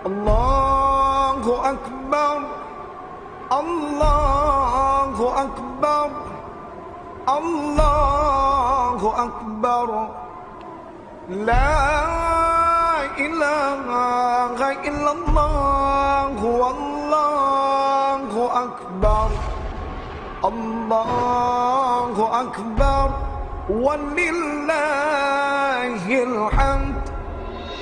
Allahu Akbar, Allahu Akbar, Allahu Akbar. La ilaha illallah, Wallahu Akbar, Allahu Akbar, walillahil hamd.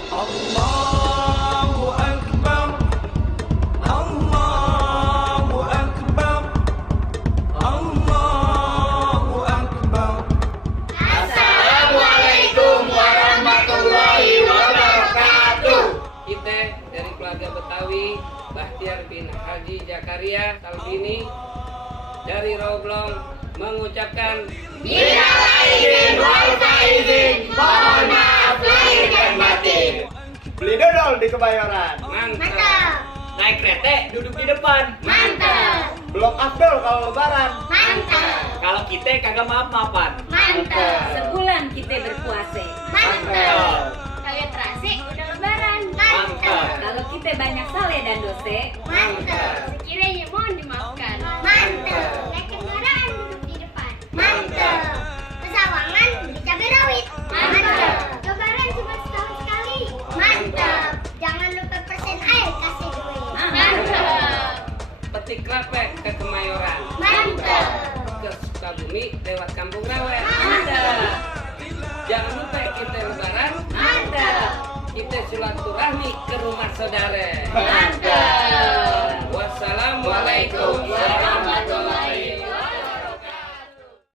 Allahu Akbar, Allahu Akbar, Allahu Akbar. Assalamualaikum warahmatullahi wabarakatuh. Kita dari keluarga Betawi, Bahtiar bin Haji Zakaria Salbini dari Roblong mengucapkan Minal aidin wal faizin, mohon maaf lahir dan batin. Beli dodol di Kebayoran. mantap. Naik kereta duduk di depan. Mantap, Belum afdol kalau lebaran. mantap, Kalau kita kagak maaf-maafan. mantap, Sebulan kita berpuasa. mantap. Kalian terasi udah lebaran. Mantap, Kalau kita banyak saleh dan dosa, mantap. Sekiranya mohon dimaafkan. Mantap. Naik kendaraan duduk di depan. Mantap. Pesawangan beli cabai rawit. Mantap. Lebaran cuma setahun sekali. Mantap. Jangan lupa persen air kasih duit. Mantap. Petik kelapa ke Kemayoran, Mantap. ke Sukabumi lewat Kampung Rawa. Mantap. Jangan lupa kita lebaran, Mantap. kita silaturahmi ke rumah saudara. Mantap.